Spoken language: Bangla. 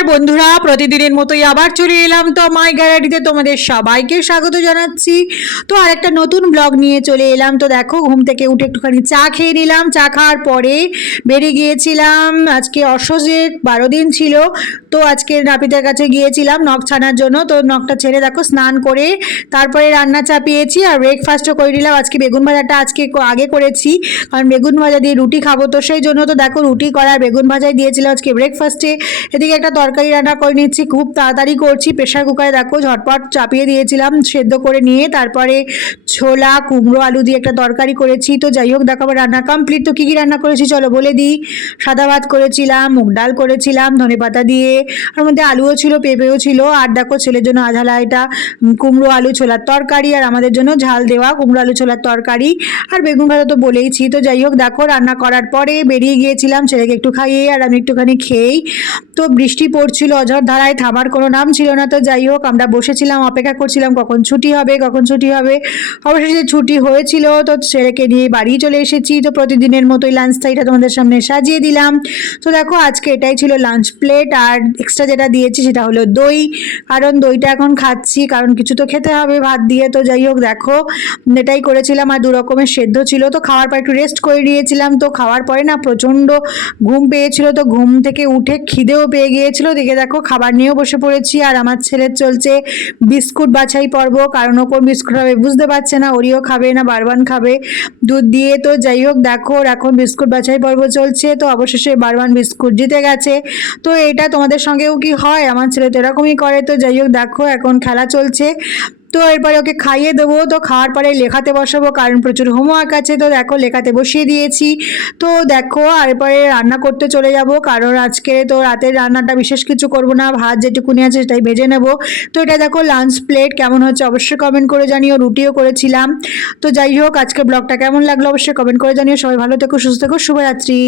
নমস্কার বন্ধুরা, প্রতিদিনের মতোই আবার চলে এলাম তো মাই গ্যালারিতে তোমাদের সবাইকে স্বাগত জানাচ্ছি। তো আর একটা নতুন ব্লগ নিয়ে চলে এলাম তো দেখো, ঘুম থেকে উঠে একটুখানি চা খেয়ে নিলাম। চা খাওয়ার পরে বেরিয়ে গিয়েছিলাম। আজকে অসজের বারো দিন ছিল। তো আজকে নাপিতের কাছে গিয়েছিলাম নখ ছানার জন্য। তো নখটা ছেড়ে দেখো, স্নান করে তারপরে রান্না চাপিয়েছি আর ব্রেকফাস্টও করে নিলাম। আজকে বেগুন ভাজাটা আজকে আগে করেছি। কারণ বেগুন ভাজা দিয়ে রুটি খাব তো সেই জন্য তো দেখো রুটি করার বেগুন ভাজাই দিয়েছিলাম আজকে ব্রেকফাস্টে এদিকে একটা তরকারি রান্না করে নিচ্ছি, খুব তাড়াতাড়ি করছি। প্রেশার কুকারে দেখো ঝটপট চাপিয়ে দিয়েছিলাম, সেদ্ধ করে নিয়ে তারপরে ছোলা, কুমড়ো, আলু দিয়ে একটা তরকারি করেছি। তো যাই হোক, দেখো রান্না কমপ্লিট তো কী কী রান্না করেছি চলো বলে দিই। সাদা ভাত করেছিলাম, মুগ ডাল করেছিলাম ধনে পাতা দিয়ে আর মধ্যে আলুও ছিল, পেঁপেও ছিল, আর দেখো ছেলের জন্য আঝালা এটা কুমড়ো আলু ছোলার তরকারি, আর আমাদের জন্য ঝাল দেওয়া কুমড়ো আলু ছোলার তরকারি। আর বেগুন ভাজা তো বলেইছি, তো যাই হোক, দেখো রান্না করার পরে বেরিয়ে গিয়েছিলাম ছেলেকে একটু খাইয়ে, আর আমি একটুখানি খেয়েই। তো বৃষ্টি পড়ছিল, অঝর ধারায় থামার কোনো নাম ছিল না, তো যাই হোক, আমরা বসেছিলাম, অপেক্ষা করছিলাম কখন ছুটি হবে, কখন ছুটি হবে। অবশেষে ছুটি হয়েছিল, তো ছেলেকে নিয়ে বাড়ি চলে এসেছি, তো প্রতিদিনের মতোই লাঞ্চ টাইটা তোমাদের সামনে সাজিয়ে দিলাম। তো দেখো, আজকে এটাই ছিল লাঞ্চ প্লেট আর এক্সট্রা যেটা দিয়েছি সেটা হলো দই। কারণ দইটা এখন খাচ্ছি, কারণ কিছু তো খেতে হবে ভাত দিয়ে, তো যাই হোক দেখো, এটাই করেছিলাম আর দু রকমের সেদ্ধ ছিল, তো খাওয়ার পর একটু রেস্ট করে নিয়েছিলাম, তো খাওয়ার পরে না প্রচণ্ড ঘুম পেয়েছিল, তো ঘুম থেকে উঠে খিদেও পেয়ে গিয়েছিল। দেখে দেখো খাবার নিয়েও বসে পড়েছি আর আমার ছেলের চলছে বিস্কুট বাছাই পর্ব, কারণ ও কোন বিস্কুট হবে বুঝতে পারছে না, ওরিও খাবে না বারবান খাবে। দুধ দিয়ে তো যাই হোক দেখো এখন বিস্কুট বাছাই পর্ব চলছে, তো অবশেষে বারবান বিস্কুট জিতে গেছে। তো এটা তোমাদের সঙ্গেও কি হয়? আমার ছেলে তো এরকমই করে। তো যাই হোক, দেখো এখন খেলা চলছে। তো এরপরে ওকে খাইয়ে দেবো। তো খাওয়ার পরে লেখাতে বসাবো, কারণ প্রচুর হোমওয়ার্ক আছে। তো দেখো, লেখাতে বসিয়ে দিয়েছি। তো দেখো এরপরে রান্না করতে চলে যাব। কারণ আজকে তো রাতের রান্নাটা বিশেষ কিছু করব না। ভাত যেটুকুনি আছে সেটাই ভেজে নেব। তো এটা দেখো লাঞ্চ প্লেট কেমন হচ্ছে অবশ্যই কমেন্ট করে জানিও। রুটিও করেছিলাম। তো যাই হোক আজকে ব্লগটা কেমন লাগল অবশ্যই কমেন্ট করে জানিও। সবাই ভালো থেকো, সুস্থ থেকো। শুভরাত্রি।